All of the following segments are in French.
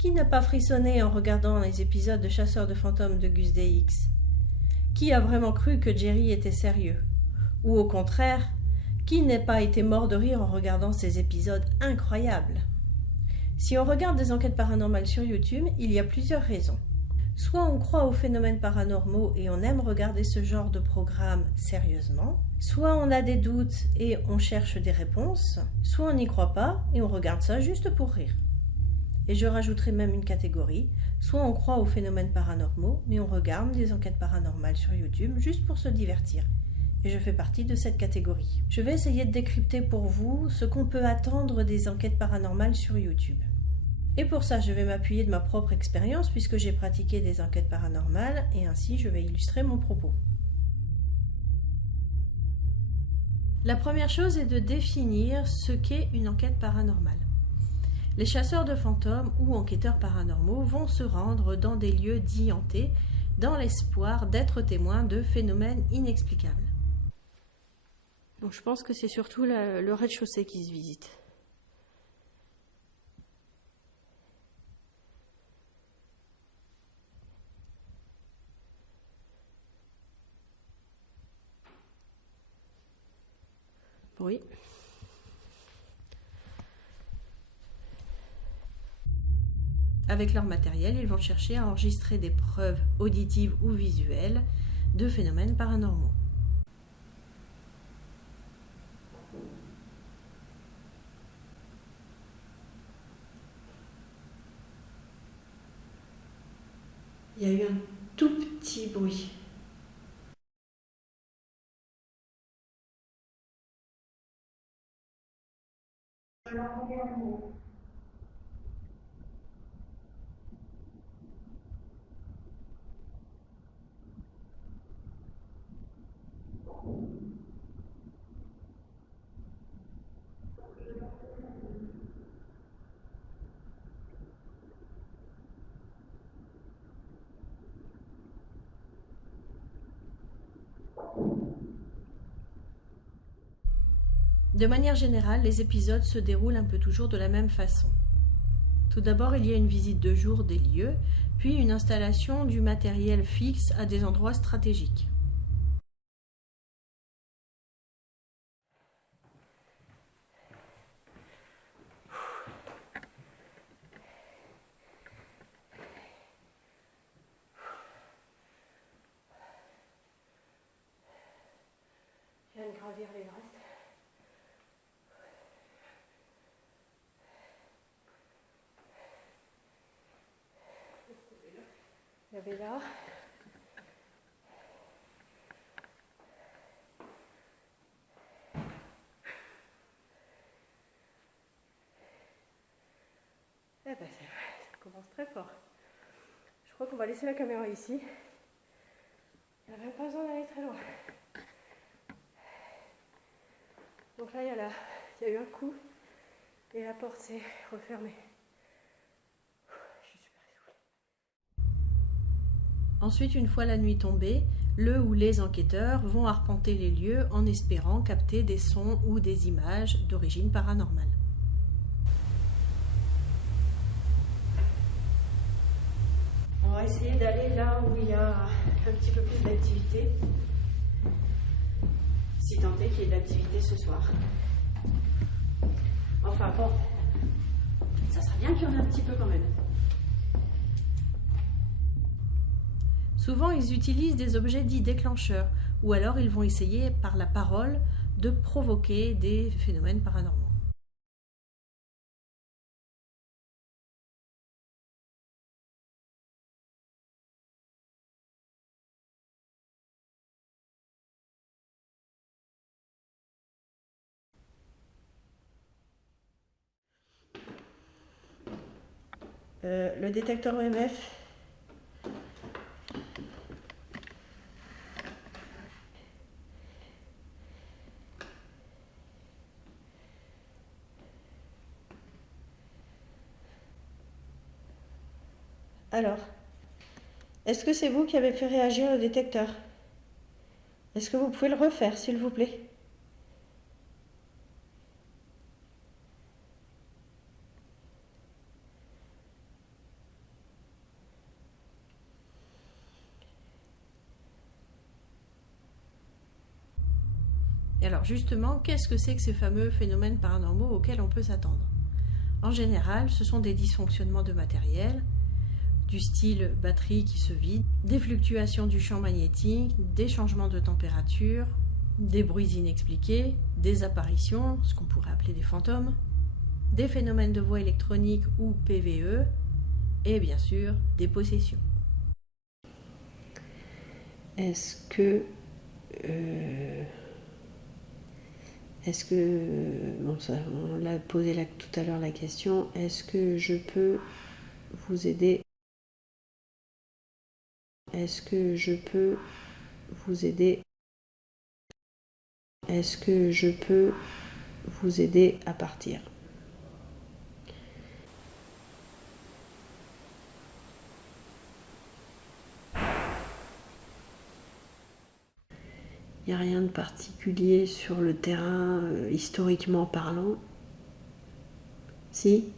Qui n'a pas frissonné en regardant les épisodes de Chasseurs de fantômes de Gus DX? Qui a vraiment cru que Jerry était sérieux? Ou au contraire, qui n'a pas été mort de rire en regardant ces épisodes incroyables? Si on regarde des enquêtes paranormales sur YouTube, il y a plusieurs raisons. Soit on croit aux phénomènes paranormaux et on aime regarder ce genre de programme sérieusement, soit on a des doutes et on cherche des réponses, soit on n'y croit pas et on regarde ça juste pour rire. Et je rajouterai même une catégorie, soit on croit aux phénomènes paranormaux, mais on regarde des enquêtes paranormales sur YouTube juste pour se divertir. Et je fais partie de cette catégorie. Je vais essayer de décrypter pour vous ce qu'on peut attendre des enquêtes paranormales sur YouTube. Et pour ça, je vais m'appuyer de ma propre expérience puisque j'ai pratiqué des enquêtes paranormales et ainsi je vais illustrer mon propos. La première chose est de définir ce qu'est une enquête paranormale. Les chasseurs de fantômes ou enquêteurs paranormaux vont se rendre dans des lieux dits hantés dans l'espoir d'être témoins de phénomènes inexplicables. Donc je pense que c'est surtout le rez-de-chaussée qui se visite. Oui. Avec leur matériel, ils vont chercher à enregistrer des preuves auditives ou visuelles de phénomènes paranormaux. Il y a eu un tout petit bruit. De manière générale, les épisodes se déroulent un peu toujours de la même façon. Tout d'abord, il y a une visite de jour des lieux, puis une installation du matériel fixe à des endroits stratégiques. Je viens de gravir les restes. Il y avait là. Eh ben, ça commence très fort. Je crois qu'on va laisser la caméra ici. Il n'y a même pas besoin d'aller très loin. Donc là, il y a eu un coup et la porte s'est refermée. Je suis super essoufflée. Ensuite, une fois la nuit tombée, le ou les enquêteurs vont arpenter les lieux en espérant capter des sons ou des images d'origine paranormale. On va essayer d'aller là où il y a un petit peu plus d'activité. Si tant est qu'il y ait de l'activité ce soir. Enfin bon, ça serait bien qu'il y en ait un petit peu quand même. Souvent, ils utilisent des objets dits déclencheurs, ou alors ils vont essayer par la parole de provoquer des phénomènes paranormaux. Le détecteur EMF. Alors, est-ce que c'est vous qui avez fait réagir le détecteur? Est-ce que vous pouvez le refaire, s'il vous plaît? Et alors justement, qu'est-ce que c'est que ces fameux phénomènes paranormaux auxquels on peut s'attendre? En général, ce sont des dysfonctionnements de matériel, du style batterie qui se vide, des fluctuations du champ magnétique, des changements de température, des bruits inexpliqués, des apparitions, ce qu'on pourrait appeler des fantômes, des phénomènes de voix électronique ou PVE, et bien sûr, des possessions. Est-ce que, bon ça, on l'a posé là, tout à l'heure la question, est-ce que je peux vous aider? Est-ce que je peux vous aider? Est-ce que je peux vous aider à partir? Il n'y a rien de particulier sur le terrain, historiquement parlant. Si?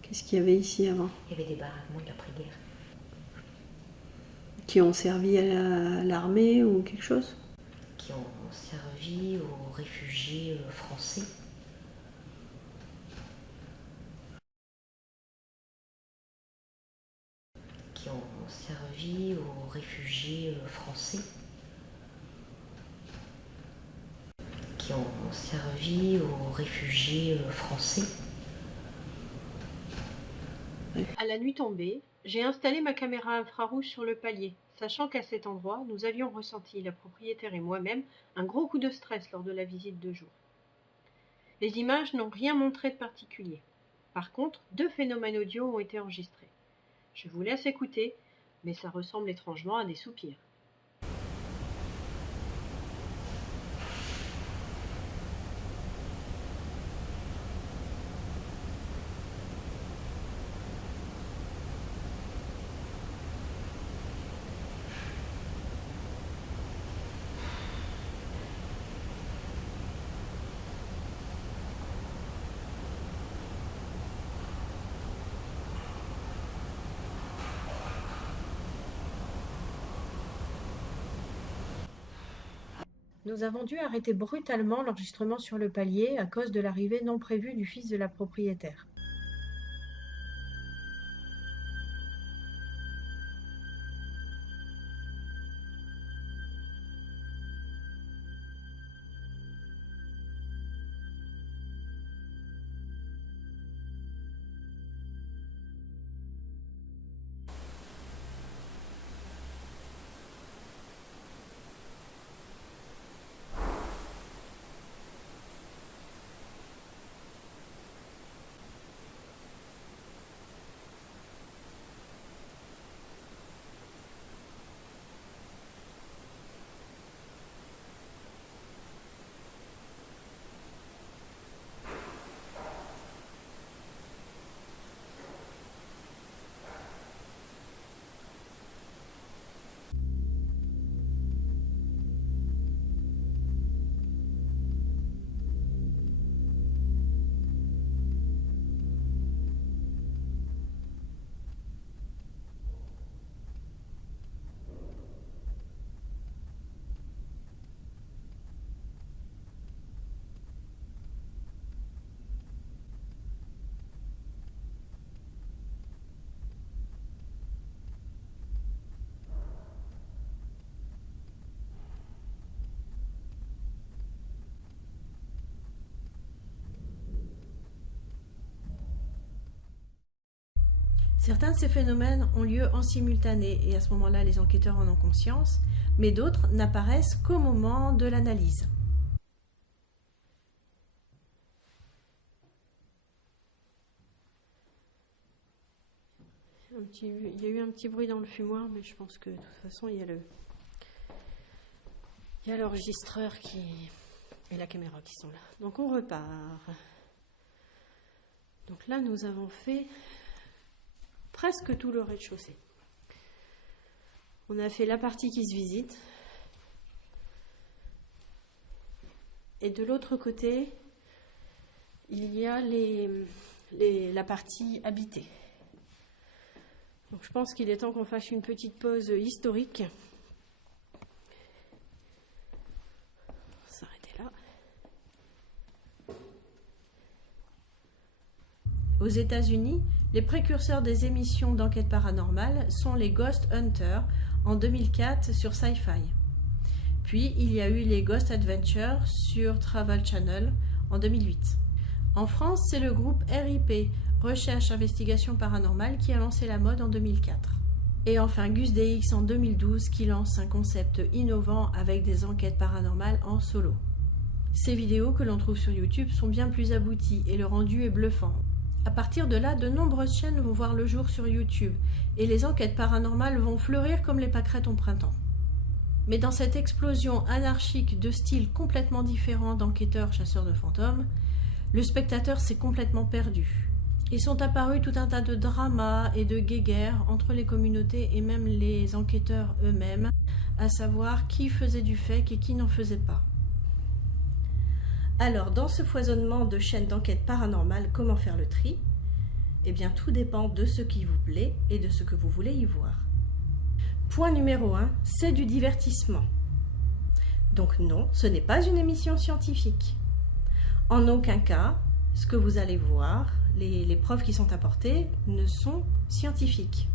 Qu'est-ce qu'il y avait ici avant? Il y avait des baraquements de l'après-guerre. Qui ont servi à l'armée ou quelque chose? Qui ont servi aux réfugiés français. Qui ont servi aux réfugiés français. Qui ont servi aux réfugiés français. À la nuit tombée, j'ai installé ma caméra infrarouge sur le palier, sachant qu'à cet endroit, nous avions ressenti, la propriétaire et moi-même, un gros coup de stress lors de la visite de jour. Les images n'ont rien montré de particulier. Par contre, 2 phénomènes audio ont été enregistrés. Je vous laisse écouter, mais ça ressemble étrangement à des soupirs. Nous avons dû arrêter brutalement l'enregistrement sur le palier à cause de l'arrivée non prévue du fils de la propriétaire. Certains de ces phénomènes ont lieu en simultané et à ce moment-là, les enquêteurs en ont conscience, mais d'autres n'apparaissent qu'au moment de l'analyse. Il y a eu un petit bruit dans le fumoir, mais je pense que de toute façon, il y a l'enregistreur et la caméra qui sont là. Donc on repart. Donc là, nous avons fait presque tout le rez-de-chaussée. On a fait la partie qui se visite. Et de l'autre côté, il y a la partie habitée. Donc je pense qu'il est temps qu'on fasse une petite pause historique. On va s'arrêter Aux États-Unis, les précurseurs des émissions d'enquête paranormale sont les Ghost Hunters en 2004 sur Sci-Fi. Puis il y a eu les Ghost Adventures sur Travel Channel en 2008. En France, c'est le groupe RIP, Recherche Investigation Paranormale, qui a lancé la mode en 2004. Et enfin Gus DX en 2012 qui lance un concept innovant avec des enquêtes paranormales en solo. Ces vidéos que l'on trouve sur YouTube sont bien plus abouties et le rendu est bluffant. À partir de là, de nombreuses chaînes vont voir le jour sur YouTube et les enquêtes paranormales vont fleurir comme les pâquerettes au printemps. Mais dans cette explosion anarchique de styles complètement différents d'enquêteurs chasseurs de fantômes, le spectateur s'est complètement perdu. Ils sont apparus tout un tas de dramas et de guéguerres entre les communautés et même les enquêteurs eux-mêmes, à savoir qui faisait du fake et qui n'en faisait pas. Alors, dans ce foisonnement de chaînes d'enquête paranormale, comment faire le tri? Eh bien, tout dépend de ce qui vous plaît et de ce que vous voulez y voir. Point numéro 1, c'est du divertissement. Donc non, ce n'est pas une émission scientifique. En aucun cas, ce que vous allez voir, les preuves qui sont apportées ne sont scientifiques.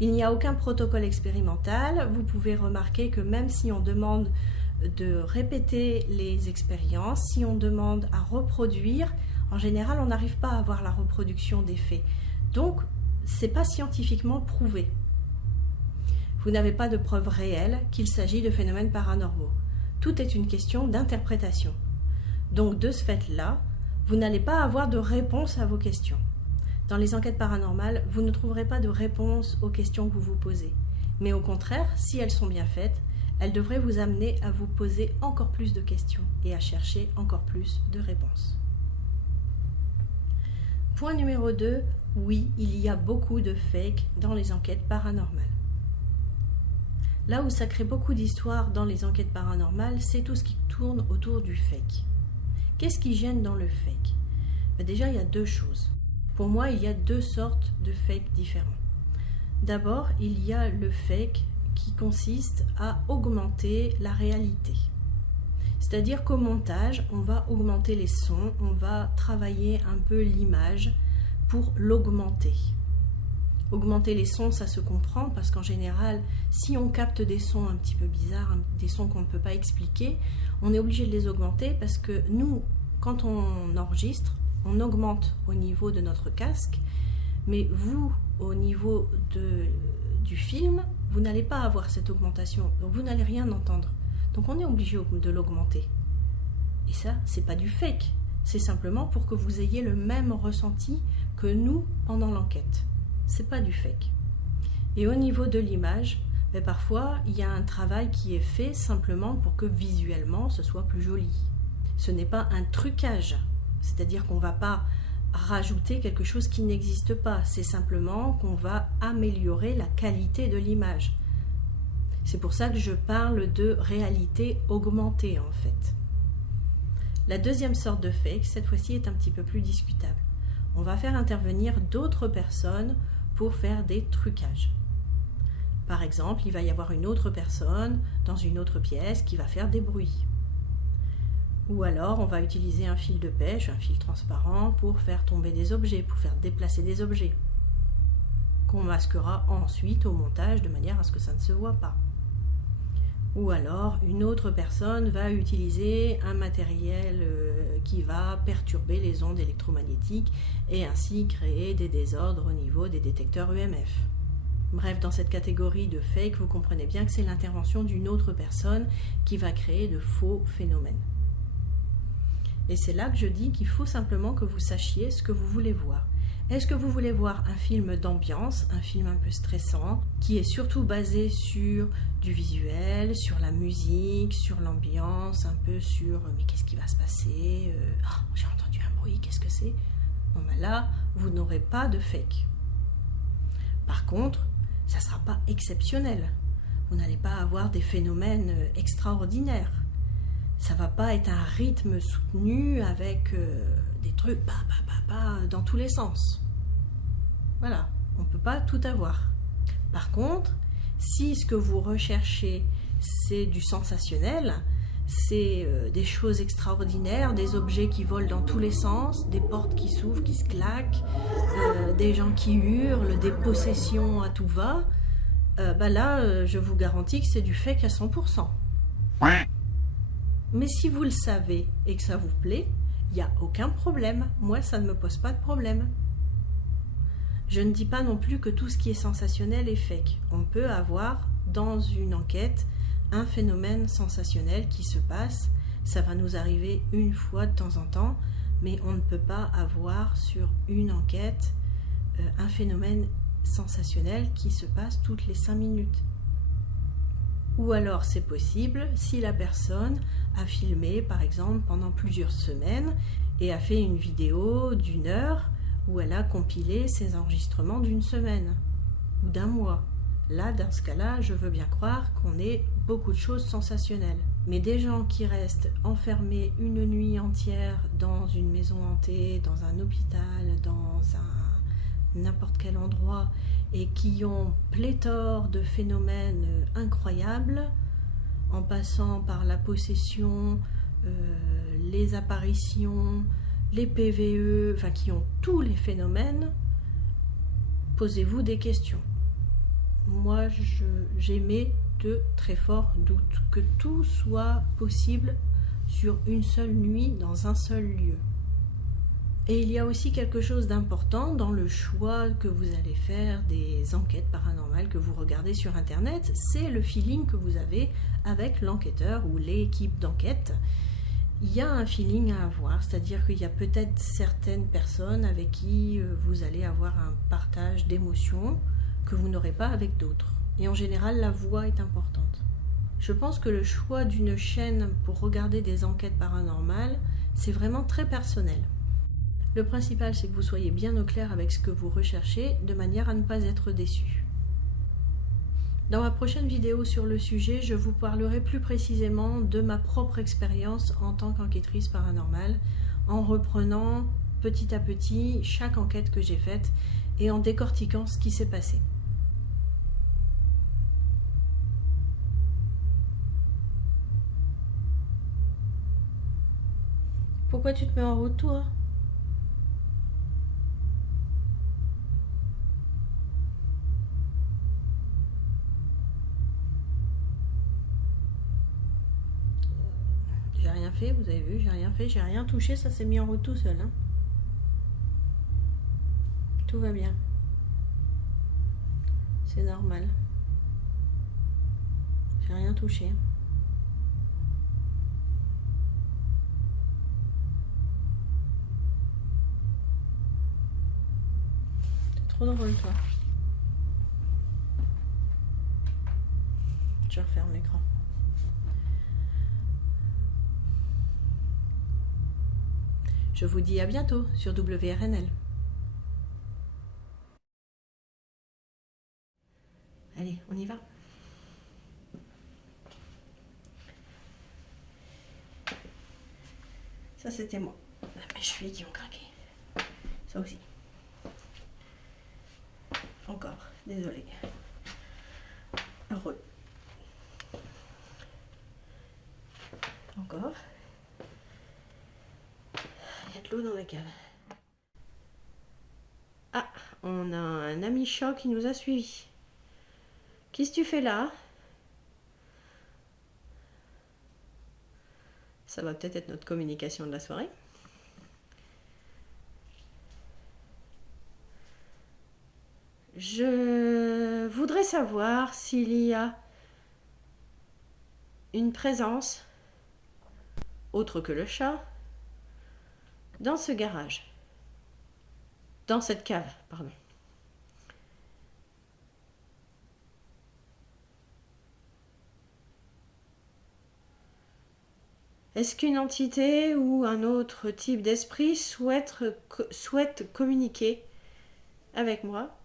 Il n'y a aucun protocole expérimental. Vous pouvez remarquer que même si on demande de répéter les expériences, si on demande à reproduire, en général, on n'arrive pas à avoir la reproduction des faits. Donc, ce n'est pas scientifiquement prouvé. Vous n'avez pas de preuves réelles qu'il s'agit de phénomènes paranormaux. Tout est une question d'interprétation. Donc, de ce fait-là, vous n'allez pas avoir de réponse à vos questions. Dans les enquêtes paranormales, vous ne trouverez pas de réponse aux questions que vous vous posez. Mais au contraire, si elles sont bien faites, elles devraient vous amener à vous poser encore plus de questions et à chercher encore plus de réponses. Point numéro 2, oui, il y a beaucoup de fake dans les enquêtes paranormales. Là où ça crée beaucoup d'histoires dans les enquêtes paranormales, c'est tout ce qui tourne autour du fake. Qu'est-ce qui gêne dans le fake? Déjà, il y a deux choses. Pour moi, il y a deux sortes de fake différents. D'abord, il y a le fake qui consiste à augmenter la réalité. C'est-à-dire qu'au montage, on va augmenter les sons, on va travailler un peu l'image pour l'augmenter. Augmenter les sons, ça se comprend parce qu'en général, si on capte des sons un petit peu bizarres, des sons qu'on ne peut pas expliquer, on est obligé de les augmenter parce que nous, quand on enregistre, on augmente au niveau de notre casque, mais vous, au niveau du film, vous n'allez pas avoir cette augmentation, donc vous n'allez rien entendre. Donc on est obligé de l'augmenter. Et ça, c'est pas du fake, c'est simplement pour que vous ayez le même ressenti que nous pendant l'enquête. C'est pas du fake. Et au niveau de l'image, parfois il y a un travail qui est fait simplement pour que visuellement ce soit plus joli. Ce n'est pas un trucage, c'est-à-dire qu'on ne va pas rajouter quelque chose qui n'existe pas, c'est simplement qu'on va améliorer la qualité de l'image. C'est pour ça que je parle de réalité augmentée en fait. La deuxième sorte de fake, cette fois-ci, est un petit peu plus discutable. On va faire intervenir d'autres personnes pour faire des trucages. Par exemple, il va y avoir une autre personne dans une autre pièce qui va faire des bruits. Ou alors, on va utiliser un fil de pêche, un fil transparent pour faire tomber des objets, pour faire déplacer des objets, qu'on masquera ensuite au montage de manière à ce que ça ne se voit pas. Ou alors, une autre personne va utiliser un matériel qui va perturber les ondes électromagnétiques et ainsi créer des désordres au niveau des détecteurs EMF. Bref, dans cette catégorie de fake, vous comprenez bien que c'est l'intervention d'une autre personne qui va créer de faux phénomènes. Et c'est là que je dis qu'il faut simplement que vous sachiez ce que vous voulez voir. Est-ce que vous voulez voir un film d'ambiance, un film un peu stressant, qui est surtout basé sur du visuel, sur la musique, sur l'ambiance, un peu sur « mais qu'est-ce qui va se passer j'ai entendu un bruit, qu'est-ce que c'est ?» Bon ben là, vous n'aurez pas de fake. Par contre, ça ne sera pas exceptionnel. Vous n'allez pas avoir des phénomènes extraordinaires. Ça va pas être un rythme soutenu avec des trucs dans tous les sens. Voilà, on ne peut pas tout avoir. Par contre, si ce que vous recherchez, c'est du sensationnel, c'est des choses extraordinaires, des objets qui volent dans tous les sens, des portes qui s'ouvrent, qui se claquent, des gens qui hurlent, des possessions à tout va, là, je vous garantis que c'est du fake à 100%. Mais si vous le savez et que ça vous plaît, il n'y a aucun problème. Moi, ça ne me pose pas de problème. Je ne dis pas non plus que tout ce qui est sensationnel est fake. On peut avoir dans une enquête un phénomène sensationnel qui se passe. Ça va nous arriver une fois de temps en temps, mais on ne peut pas avoir sur une enquête un phénomène sensationnel qui se passe toutes les 5 minutes. Ou alors c'est possible si la personne a filmé par exemple pendant plusieurs semaines et a fait une vidéo d'1 heure où elle a compilé ses enregistrements d'1 semaine ou d'1 mois. Là, dans ce cas-là, je veux bien croire qu'on ait beaucoup de choses sensationnelles. Mais des gens qui restent enfermés une nuit entière dans une maison hantée, dans un hôpital, dans n'importe quel endroit, et qui ont pléthore de phénomènes incroyables, en passant par la possession, les apparitions, les PVE, enfin qui ont tous les phénomènes, posez-vous des questions. Moi, j'émets de très forts doutes que tout soit possible sur une seule nuit dans un seul lieu. Et il y a aussi quelque chose d'important dans le choix que vous allez faire des enquêtes paranormales que vous regardez sur Internet, c'est le feeling que vous avez avec l'enquêteur ou l'équipe d'enquête. Il y a un feeling à avoir, c'est-à-dire qu'il y a peut-être certaines personnes avec qui vous allez avoir un partage d'émotions que vous n'aurez pas avec d'autres. Et en général, la voix est importante. Je pense que le choix d'une chaîne pour regarder des enquêtes paranormales, c'est vraiment très personnel. Le principal, c'est que vous soyez bien au clair avec ce que vous recherchez, de manière à ne pas être déçu. Dans ma prochaine vidéo sur le sujet, je vous parlerai plus précisément de ma propre expérience en tant qu'enquêtrice paranormale, en reprenant petit à petit chaque enquête que j'ai faite et en décortiquant ce qui s'est passé. Pourquoi tu te mets en route, toi ? J'ai rien fait, vous avez vu, j'ai rien fait, j'ai rien touché, ça s'est mis en route tout seul. Hein. Tout va bien. C'est normal. J'ai rien touché. T'es trop drôle, toi. Je referme l'écran. Je vous dis à bientôt sur WRNL. Allez, on y va. Ça, c'était moi. Mes chevilles qui ont craqué. Ça aussi. Encore, désolée. Heureux. Encore. Il y a de l'eau dans la cave. Ah, on a un ami chat qui nous a suivis. Qu'est-ce que tu fais là? Ça va peut-être être notre communication de la soirée. Je voudrais savoir s'il y a une présence, autre que le chat, dans ce garage. Dans cette cave, pardon. Est-ce qu'une entité ou un autre type d'esprit souhaite communiquer avec moi